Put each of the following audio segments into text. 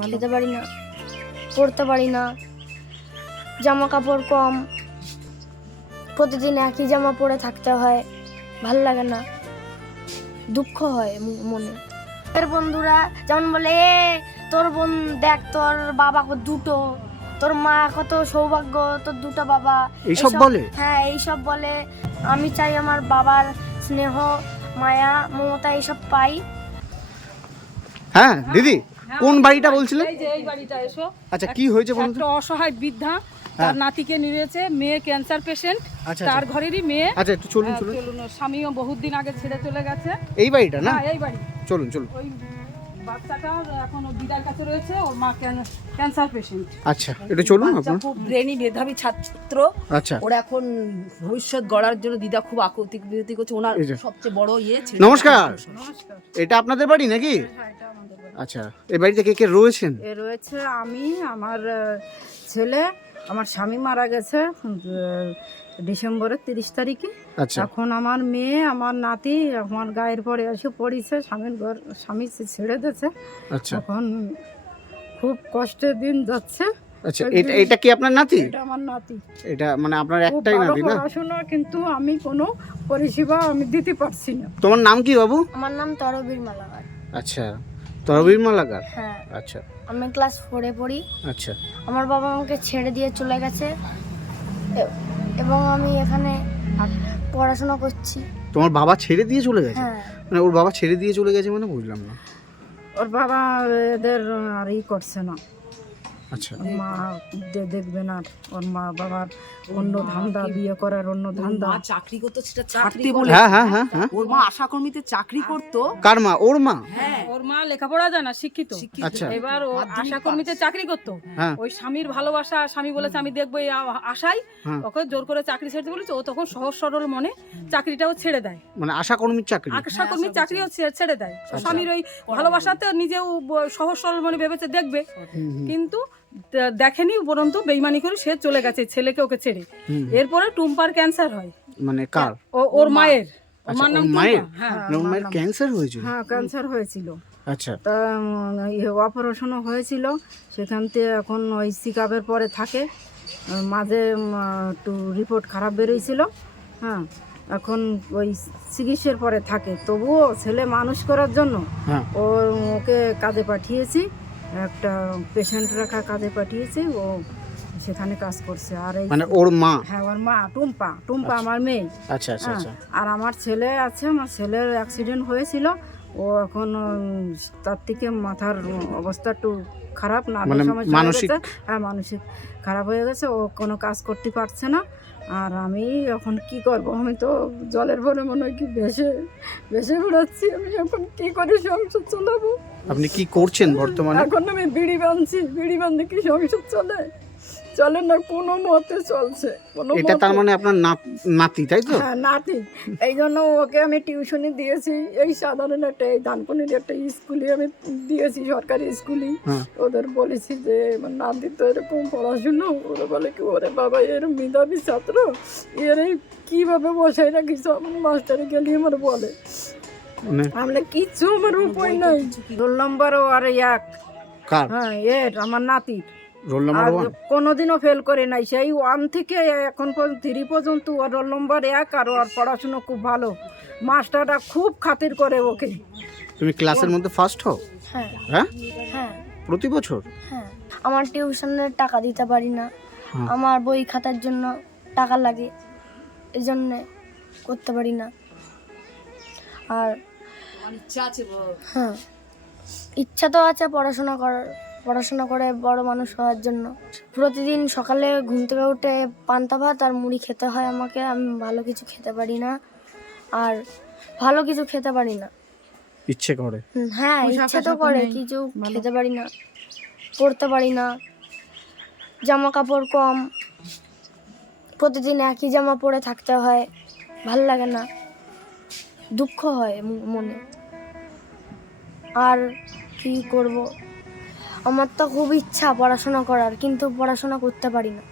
খেতে পারি না পড়তে পারি না। জামা কাপড় কম প্রতিদিন একই জামা পরে থাকতে হয় ভালো লাগে না দুঃখ হয় মনে। এর বন্ধুরা যেমন বলে এ তোর বোন দেখ তোর বাবা কত দুটো তোর মা কত সৌভাগ্য তোর দুটো বাবা। এইসব বলে? হ্যাঁ এইসব বলে। আমি চাই আমার বাবার স্নেহ মায়া মমতা এইসব পাই। হ্যাঁ দিদি। কোন বাড়িটা বলছিলেন এই যে এই বাড়িটা এসো। আচ্ছা কি হয়েছে বলুন তো? একটা অসহায় বৃদ্ধা তার হ্যাঁ। নাতিকে নিয়েছে মেয়ে ক্যান্সার পেশেন্ট আচ্ছা, তার আচ্ছা। ঘরেরই মেয়ে। আচ্ছা একটু চলুন হ্যাঁ, চলুন। চলুন ওর স্বামীও বহুত দিন আগে ছেড়ে চলে গেছে। এই বাড়িটা না? হ্যাঁ এই বাড়ি। চলুন চলুন। ওই বাচ্চাটা এখন ওর দিদার কাছে রয়েছে ওর মা ক্যান্সার পেশেন্ট। আচ্ছা একটু চলুন আপনার। খুব ব্রেনি মেধাবী ছাত্র। আচ্ছা। ওরা এখন ভবিষ্যৎ গড়ার জন্য দিদা খুব আকুতি বিরতি করছে। ওনার এই যে। সবচেয়ে বড় ইয়ে ছিল নমস্কার। নমস্কার। এটা আপনাদের বাড়ি নাকি? আচ্ছা এই বাড়িতে কে কে রয়েছেন? এ রয়েছে আমি আমার ছেলে আমার স্বামী মারা গেছে ডিসেম্বরের তিরিশ তারিখে। আচ্ছা। এখন আমার মেয়ে আমার নাতি আমার গায়ের পরে এসে পড়িছে স্বামীর ঘর স্বামী ছেড়ে দিয়েছে। আচ্ছা। এখন খুব কষ্টের দিন যাচ্ছে। আচ্ছা এটা এটা কি আপনার নাতি? এটা আমার নাতি। এটা মানে আপনার একটাই নাতি না? পড়াশোনা কিন্তু আমি কোনো পরিষেবা আমি দিতে পারছি না। তোমার নাম কি বাবু? আমার নাম তরবীর মালাকার। আচ্ছা। তরবির মালাকার হ্যাঁ। আচ্ছা। আমি ক্লাস ফোরে পড়ি। আচ্ছা। আমার বাবা আমাকে ছেড়ে দিয়ে চলে গেছে। এবং আমি এখানে পড়াশোনা করছি। তোমার বাবা ছেড়ে দিয়ে চলে গেছে? হ্যাঁ। মানে ওর বাবা ছেড়ে দিয়ে চলে গেছে মানে বুঝলাম না। ওর বাবা এদের আর ই করছে না। আচ্ছা। ওর মা দেখবে না ওর মা বাবার অন্য ধান্দা বিয়ে করার অন্য ধান্দা। মা চাকরি করতো সেটা ছাড়তে বলে হ্যাঁ হ্যাঁ হ্যাঁ হ্যাঁ। ওর মা আশা কর্মীতে চাকরি করতো। কার মা? ওর মা? হ্যাঁ। ওর মা লেখাপড়া জানা শিক্ষিত। শিক্ষিত। আচ্ছা। এবার ও আশা কর্মীতে চাকরি করতো। হ্যাঁ। ওই স্বামীর ভালোবাসা স্বামী বলেছে আমি দেখব এই আ- আশায়। হ্যাঁ। ওকে জোর করে চাকরি ছেড়ে বলেছে। ও তখন সহজ সরল মনে চাকরিটাও ছেড়ে দেয়। মানে আশা কর্মীর চাকরি আশা কর্মীর চাকরিও ছে- ছেড়ে দেয়। স্বামীর ওই ভালোবাসাতে নিজেও সহজ সরল মনে ভেবেছে দেখবে। কিন্তু দেখেনি উপরন্তু বেইমানি করে সে চলে গেছে ছেলেকে ওকে ছেড়ে। এরপরে টুম্পার ক্যান্সার হয়। মানে কার? ও ওর মায়ের। আচ্ছা। মায়ের? হ্যাঁ মায়ের ক্যান্সার হয়েছিল? হ্যাঁ ক্যান্সার হয়েছিল। আচ্ছা। তা ইয়ে অপারেশনও হয়েছিল। সেখান থেকে এখন ওই সিকাপের পরে থাকে। মাঝে একটু রিপোর্ট খারাপ বেরোইছিল। হ্যাঁ এখন ওই চিকিৎসার পরে থাকে। তবুও ছেলে মানুষ করার জন্য হ্যাঁ। ও ওকে কাজে পাঠিয়েছি। একটা পেশেন্ট রাখা কাজে পাঠিয়েছি। ও সেখানে কাজ করছে। আর এই মানে ওর মা? হ্যাঁ ওর মা টুম্পা। টুম্পা আমার মেয়ে। আচ্ছা আচ্ছা হ্যাঁ, আচ্ছা। আর আমার ছেলে আছে আমার ছেলের অ্যাক্সিডেন্ট হয়েছিল। ও এখন তার থেকে মাথার অবস্থা একটু খারাপ না মানে মানসিক? হ্যাঁ মানসিক খারাপ হয়ে গেছে। ও কোনো কাজ করতে পারছে না। আর আমি এখন কি করব? আমি তো জলের ভরে মনে হয় কি ভেসে ভেসে বেড়াচ্ছি। আমি এখন কি করে সংসার চালাবো? আপনি কি করছেন বর্তমানে? এখন আমি বিড়ি বাঁধছি বিড়ি বাঁধে কি সংসার চলে? চলে না কোনো মতে চলছে। কোনো এটা তার মানে আপনার নাতি তাই তো? হ্যাঁ নাতি। এই জন্য ওকে আমি টিউশনি দিয়েছি। এই সাধারণ একটা এই দানকুনির একটা স্কুলে আমি দিয়েছি সরকারি স্কুলে হ্যাঁ। ওদের বলেছি যে নাতি তো এরকম পড়াশুনো। ওরা বলে কি ওরে বাবা এর মেধাবী ছাত্র? এর এই কীভাবে বসাই রাখিস? আমার মাস্টারে গেলে আমার বলে। মানে আমরা কিচ্ছু আমার উপায় নাই। রোল নম্বরও আর এক। হ্যাঁ এর আমার নাতির। রোল নাম্বার ওয়ান কোনোদিনও ফেল করে নাই। সেই ওয়ান থেকে এখন পর্যন্ত থ্রি পর্যন্ত ওর রোল নম্বর এক আর ওর পড়াশুনো খুব ভালো। মাস্টাররা খুব খাতির করে ওকে। তুমি ক্লাসের মধ্যে ফার্স্ট হও? হ্যাঁ। হ্যাঁ? হ্যাঁ। প্রতি বছর? হ্যাঁ। আমার টিউশনের টাকা দিতে পারি না। হ্যাঁ। আমার বই খাতার জন্য টাকা লাগে। এই জন্যে করতে পারি না। আর ইচ্ছা আছে হ্যাঁ। ইচ্ছা তো আছে পড়াশোনা করার। পড়াশোনা করে বড় মানুষ হওয়ার জন্য। প্রতিদিন সকালে ঘুম থেকে উঠে পান্তা ভাত আর মুড়ি খেতে হয় আমাকে। আমি ভালো কিছু খেতে পারি না আর ভালো কিছু খেতে পারি না। ইচ্ছে করে? হ্যাঁ ইচ্ছে তো করে কিছু খেতে পারি না পড়তে পারি না। জামা কাপড় কম প্রতিদিন একই জামা পরে থাকতে হয় ভালো লাগে না দুঃখ হয় মনে। আর কি করব? আমার তো খুব ইচ্ছা পড়াশোনা করার কিন্তু পড়াশোনা করতে পারি না।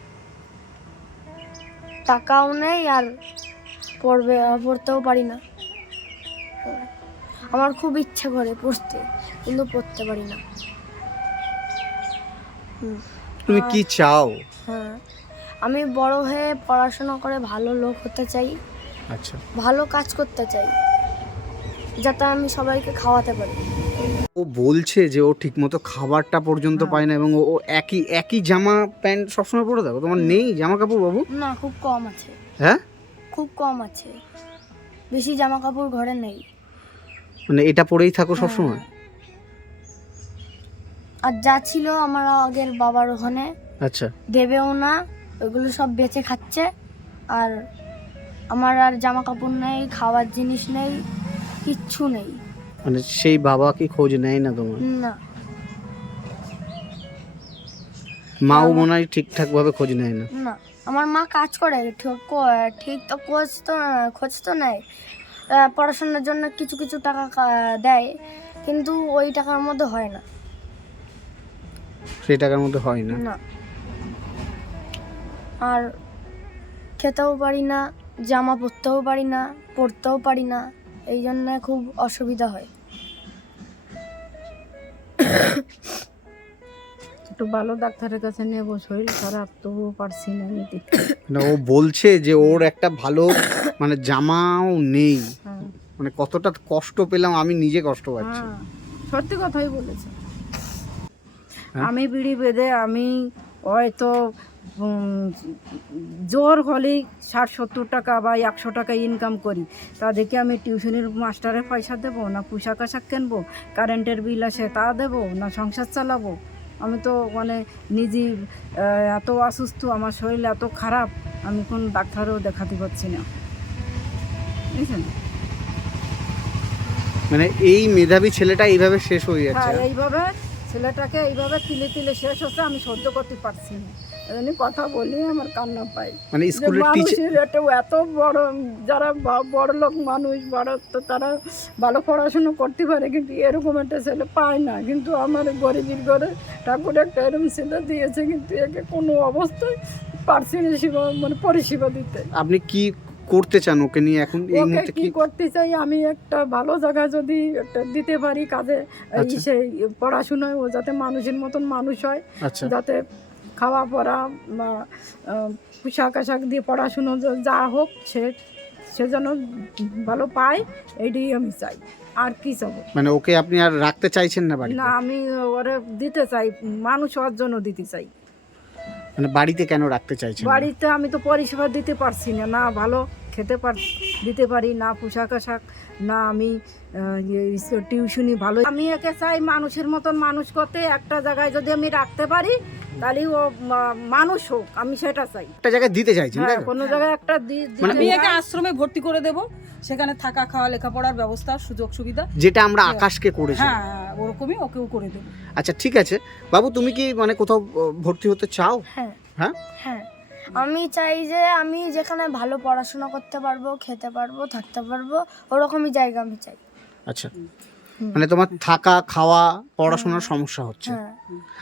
টাকাও নেই আর পড়বে পড়তেও পারি না। আমার খুব ইচ্ছা করে পড়তে কিন্তু পড়তে পারি না। তুমি কি চাও? হ্যাঁ। আমি বড় হয়ে পড়াশোনা করে ভালো লোক হতে চাই। আচ্ছা। ভালো কাজ করতে চাই। যাতে আমি সবাইকে খাওয়াতে পারি। ও বলছে যে ও ঠিকমতো খাবারটা পর্যন্ত পায় না এবং ও একই একই জামা প্যান্ট সবসময় পরে থাকো। তোমার নেই জামা কাপড় বাবু? না খুব কম আছে। হ্যাঁ? খুব কম আছে। বেশি জামা কাপড় ঘরে নেই। মানে এটা পরেই থাকো সবসময়? আর যা ছিল আমার আগের বাবার ওখানে আচ্ছা। দেবেও না ওগুলো সব বেচে খাচ্ছে। আর আমার আর জামা কাপড় নেই খাওয়ার জিনিস নেই কিচ্ছু নেই। মানে সেই বাবা কি খোঁজ নেয় না তোমার? না। মাও মনে হয় ঠিকঠাক ভাবে খোঁজ নেয় না? না। আমার মা কাজ করে ঠিক তো খোঁজ তো খোঁজ তো নেয়। পড়াশোনার জন্য কিছু কিছু টাকা দেয় কিন্তু ওই টাকার মধ্যে হয় না। সেই টাকার মধ্যে হয় না? না। আর খেতেও পারি না জামা পরতেও পারি না পরতেও পারি না। এই জন্য খুব অসুবিধা হয়। একটু ভালো ডাক্তারের কাছে নেব শরীর খারাপ তবুও পারছি না নিতে। মানে ও বলছে যে ওর একটা ভালো মানে জামাও নেই। হ্যাঁ। মানে কতটা কষ্ট পেলাম আমি নিজে কষ্ট পাচ্ছি। হ্যাঁ সত্যি কথাই বলেছে। হ্যাঁ? আমি বিড়ি বেঁধে আমি হয়তো জোর হলেই ষাট সত্তর টাকা বা একশো টাকা ইনকাম করি। তাদেরকে আমি টিউশনির মাস্টারের পয়সা দেবো না পোশাক আশাক কিনবো কারেন্টের বিল আসে তা দেবো না সংসার চালাবো। আমি তো মানে নিজে এত অসুস্থ আমার শরীর এত খারাপ আমি কোন ডাক্তারও দেখাতে পারছি না। বুঝছেন? মানে এই মেধাবী ছেলেটা এইভাবে শেষ হয়ে যাচ্ছে। হ্যাঁ এইভাবে ছেলেটাকে এইভাবে তিলে তিলে শেষ হচ্ছে আমি সহ্য করতে পারছি না। এজন্য কথা বলি আমার কান্না পাই। মানে স্কুলের টিচার একটা এত বড় যারা বড় লোক মানুষ বড় তো তারা ভালো পড়াশুনো করতে পারে কিন্তু এরকম একটা ছেলে পায় না। কিন্তু আমার গরিবের ঘরে ঠাকুর একটা এরকম ছেলে দিয়েছে কিন্তু একে কোনো অবস্থায় পারছি না সেবা মানে পরিষেবা দিতে। আপনি কি করতে চান ওকে নিয়ে এখন? এই মুহূর্তে কি করতে চাই? আমি একটা ভালো জায়গায় যদি একটা দিতে পারি কাজে আচ্ছা। সেই পড়াশোনায় ও যাতে মানুষের মতন মানুষ হয় আচ্ছা। যাতে খাওয়া পড়া বা পোশাক আশাক দিয়ে পড়াশুনো যা- হোক সে সে যেন ভালো পায় এইটাই আমি চাই। আর কি চাবো? মানে ওকে আপনি আর রাখতে চাইছেন না বাড়ি না আমি ওরে দিতে চাই মানুষ হওয়ার জন্য দিতে চাই। মানে বাড়িতে কেন রাখতে চাইছেন বাড়িতে আমি তো পরিষেবা দিতে পারছি না না ভালো খেতে পার দিতে পারি না পোশাক আশাক না আমি টিউশনি ভালো। আমি একে চাই মানুষের মতন মানুষ করতে একটা জায়গায় যদি আমি রাখতে পারি তাহলে ও মানুষ হোক আমি সেটা চাই। একটা জায়গায় দিতে চাইছেন তাই হ্যাঁ কোনো জায়গায় একটা মানে আমি একে আশ্রমে ভর্তি করে দেব সেখানে থাকা খাওয়া লেখাপড়ার ব্যবস্থা সুযোগ সুবিধা। যেটা আমরা আকাশকে করেছি। হ্যাঁ ওরকমই ওকেও করে দেবো। আচ্ছা ঠিক আছে। বাবু তুমি কি মানে কোথাও ভর্তি হতে চাও? হ্যাঁ। হ্যাঁ? হ্যাঁ। আমি চাই যে আমি যেখানে ভালো পড়াশোনা করতে পারব খেতে পারব থাকতে পারব ওরকমই জায়গা আমি চাই। আচ্ছা। মানে তোমার থাকা খাওয়া পড়াশোনার সমস্যা হচ্ছে। হ্যাঁ।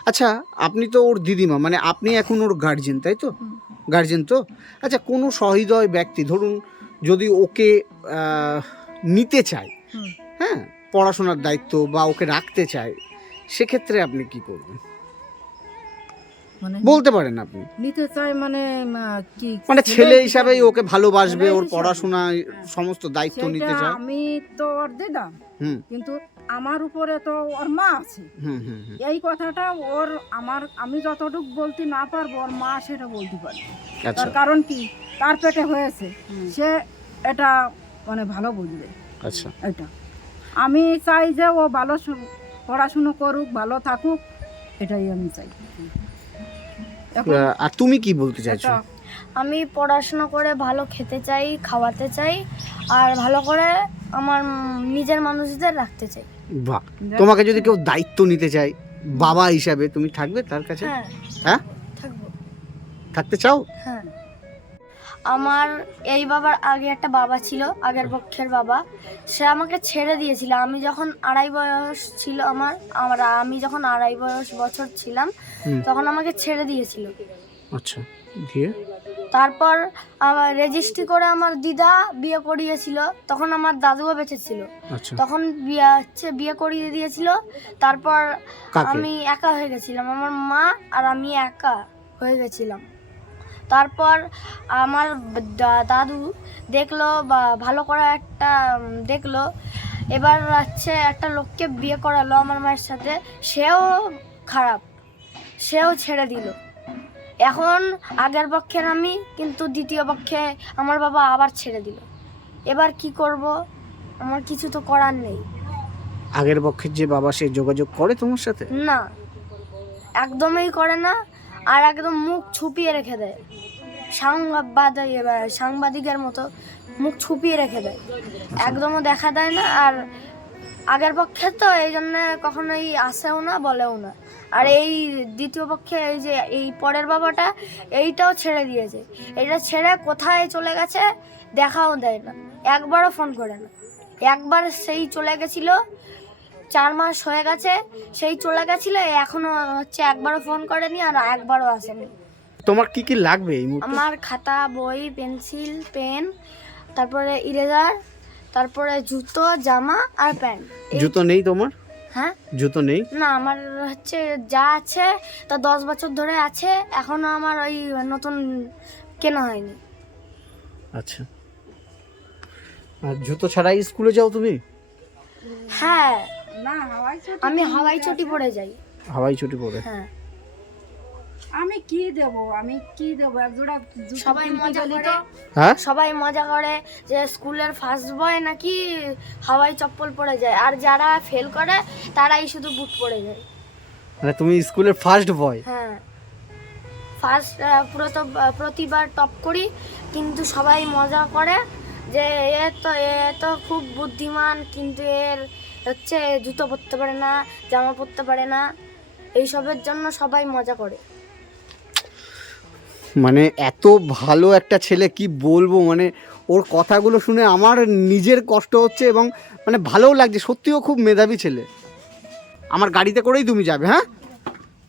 আচ্ছা আপনি তো ওর দিদিমা মানে আপনি এখন ওর গার্জেন তাই তো? গার্জেন তো? আচ্ছা কোনো সহৃদয় ব্যক্তি ধরুন যদি ওকে নিতে চায় হ্যাঁ পড়াশোনার দায়িত্ব বা ওকে রাখতে চায় সেক্ষেত্রে আপনি কি করবেন? বলতে পারেন আপনি। নিতে চাই মানে কি মানে ছেলে হিসাবেই ওকে ভালোবাসবে ওর পড়াশোনা সমস্ত দায়িত্ব নিতে চায়। আমি তো ওর হুম। কিন্তু আমার উপরে তো ওর মা আছে। হুম হুম হুম। এই কথাটা ওর আমার আমি যতটুকু বলতে না পারব ওর মা সেটা বলতে পারে আচ্ছা। তার কারণ কি? তার পেটে হয়েছে। সে এটা মানে ভালো বুঝবে। আচ্ছা। এটা। আমি চাই যে ও ভালো পড়াশুনো করুক ভালো থাকুক এটাই আমি চাই। আর তুমি কি বলতে চাইছো? আমি পড়াশোনা করে ভালো খেতে চাই খাওয়াতে চাই আর ভালো করে আমার নিজের মানুষদের রাখতে চাই। বাহ তোমাকে যদি কেউ দায়িত্ব নিতে চায় বাবা হিসাবে তুমি থাকবে তার কাছে? হ্যাঁ। হ্যাঁ? থাকব। থাকতে চাও? হ্যাঁ। আমার এই বাবার আগে একটা বাবা ছিল আগের পক্ষের বাবা। সে আমাকে ছেড়ে দিয়েছিল। আমি যখন আড়াই বয়স ছিল আমার আমার আমি যখন আড়াই বয়স বছর ছিলাম তখন আমাকে ছেড়ে দিয়েছিল। আচ্ছা দিয়ে? তারপর আমার রেজিস্ট্রি করে আমার দিদা বিয়ে করিয়েছিল। তখন আমার দাদুও বেঁচে ছিল। আচ্ছা। তখন বিয়ে হচ্ছে বিয়ে করিয়ে দিয়েছিল। তারপর আমি একা হয়ে গেছিলাম। আমার মা আর আমি একা হয়ে গেছিলাম। তারপর আমার দাদু দেখল বা ভালো করে একটা দেখল। এবার হচ্ছে একটা লোককে বিয়ে করালো আমার মায়ের সাথে। সেও খারাপ। সেও ছেড়ে দিল। এখন আগের পক্ষের আমি কিন্তু দ্বিতীয় পক্ষে আমার বাবা আবার ছেড়ে দিল। এবার কি করব? আমার কিছু তো করার নেই। আগের পক্ষের যে বাবা সে যোগাযোগ করে তোমার সাথে? না। একদমই করে না। আর একদম মুখ ছুপিয়ে রেখে দেয়। সাংবাদ সাংবাদিকের মতো মুখ ছুপিয়ে রেখে দেয়। একদমও দেখা দেয় না আর আগের পক্ষে তো এই জন্য কখনোই আসেও না বলেও না। আর এই দ্বিতীয় পক্ষে এই যে এই পরের বাবাটা এইটাও ছেড়ে দিয়েছে। এটা ছেড়ে কোথায় চলে গেছে দেখাও দেয় না। একবারও ফোন করে না। একবার সেই চলে গেছিল চার মাস হয়ে গেছে সেই চলে গেছিল এখনও হচ্ছে একবারও ফোন করেনি আর একবারও আসেনি। তোমার কি কি লাগবে এই মুহূর্তে? আমার খাতা বই পেন্সিল পেন তারপরে ইরেজার তারপরে জুতো জামা আর প্যান্ট। এই- জুতো নেই তোমার? হ্যাঁ? জুতো নেই? না আমার হচ্ছে যা আছে তা দশ বছর ধরে আছে এখনও আমার ওই নতুন কেনা হয়নি। আচ্ছা। আর জুতো ছাড়াই স্কুলে যাও তুমি? হ্যাঁ আমি হাওয়াই চটি পরে যাই। হাওয়াই ছুটি পরে? হ্যাঁ। আমি কি দেব? আমি কি দেব? এক জোড়া জুতো সবাই মজা করে। তো হ্যাঁ? সবাই মজা করে যে স্কুলের ফার্স্ট বয় নাকি হাওয়াই চপ্পল পরে যায়। আর যারা ফেল করে তারাই শুধু বুট পরে যায়। মানে তুমি স্কুলের ফার্স্ট বয় হ্যাঁ। ফার্স্ট প্রতিবার টপ করি কিন্তু সবাই মজা করে যে এ তো এ তো খুব বুদ্ধিমান কিন্তু এর হচ্ছে জুতো পরতে পারে না, জামা পরতে পারে না। এইসবের জন্য সবাই মজা করে। মানে এত ভালো একটা ছেলে কি বলব? মানে ওর কথাগুলো শুনে আমার নিজের কষ্ট হচ্ছে এবং মানে ভালোও লাগছে। সত্যিও খুব মেধাবী ছেলে। আমার গাড়িতে করেই তুমি যাবে হ্যাঁ?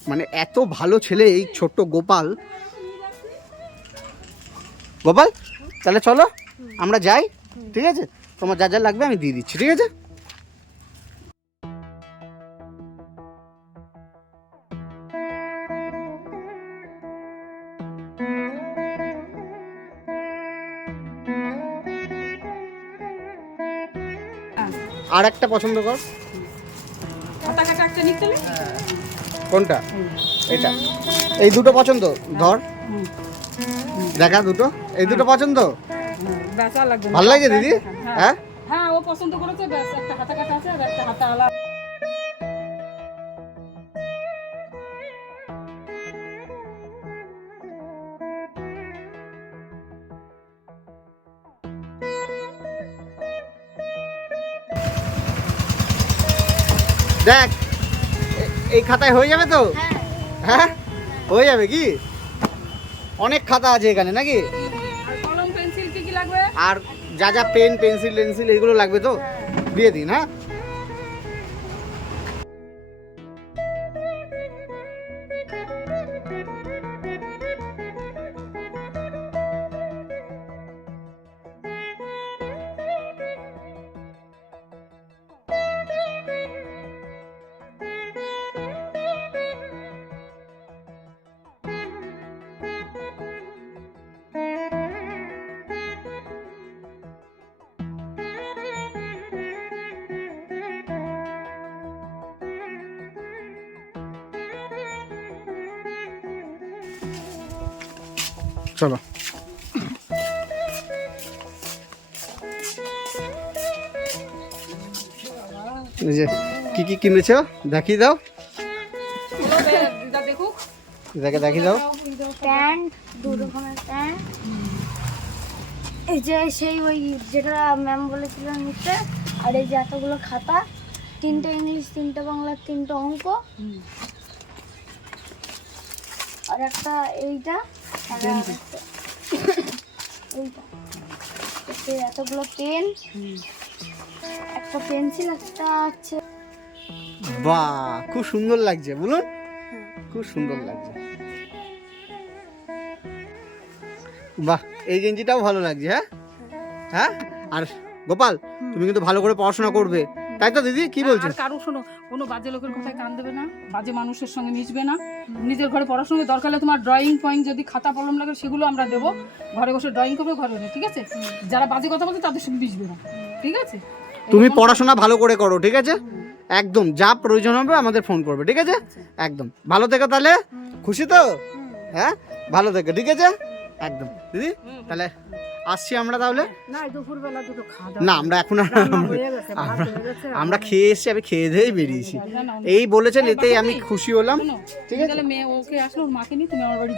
মানে এত ভালো ছেলে এই ছোট্ট গোপাল। গোপাল, তাহলে চলো, আমরা যাই। ঠিক আছে? তোমার যা যা লাগবে আমি দিয়ে দিচ্ছি, ঠিক আছে? আর একটা পছন্দ কর। কোনটা? এটা। এই দুটো পছন্দ? ধর। দেখা দুটো। এই দুটো পছন্দ? ভালো ভালো লাগে দিদি? হ্যাঁ। হ্যাঁ? হ্যাঁ ও পছন্দ করেছে একটা হাতা কাটা আছে আর একটা হাতা আলাদা দেখ এই খাতায় হয়ে যাবে তো? হ্যাঁ। হয়ে? যাবে কি? অনেক খাতা আছে এখানে নাকি? আর যা যা পেন পেন্সিল টেন্সিল এগুলো লাগবে তো? দিয়ে দিন হ্যাঁ? চলো। যে, কি কি কিনেছো? দেখিয়ে দাও। দেখে দেখিয়ে দাও। প্যান্ট দু রকমের এই যে সেই ওই যেটা ম্যাম বলেছিলেন নিতে আর এই যে এতগুলো খাতা, তিনটে ইংলিশ, তিনটে বাংলা, তিনটে অঙ্ক। আর একটা এইটা এতগুলো পেন। একটা পেন্সিল একটা আছে। বাহ খুব সুন্দর লাগছে বলুন। খুব সুন্দর লাগছে। বাহ এই গেঞ্জিটাও ভালো লাগছে হ্যাঁ? হ্যাঁ? আর গোপাল তুমি কিন্তু ভালো করে পড়াশোনা করবে। তাই তো দিদি? কি বলছো আর কারও শোনো কোনো বাজে লোকের কথায় কান দেবে না বাজে মানুষের সঙ্গে মিশবে না। নিজের ঘরে পড়াশোনা দরকার হলে তোমার ড্রয়িং পয়েন্ট যদি খাতা কলম লাগে সেগুলো আমরা দেবো। ঘরে বসে ড্রয়িং করবে ঘরে বসে ঠিক আছে? যারা বাজে কথা বলছে তাদের সঙ্গে মিশবে না ঠিক আছে? তুমি পড়াশোনা ভালো করে করো ঠিক আছে? একদম যা প্রয়োজন হবে আমাদের ফোন করবে ঠিক আছে? একদম। ভালো থেকো তাহলে। খুশি তো? হ্যাঁ? ভালো থেকো ঠিক আছে? একদম। দিদি তাহলে আসছি আমরা তাহলে? না আমরা এখন আর আমরা- খেয়ে এসছি আমি খেয়ে দিয়েই বেরিয়েছি। এই বলেছেন এতেই আমি খুশি হলাম। ঠিক আছে? মেয়ে ওকে আসলো মাকে নিয়ে তুমি আমার বাড়ি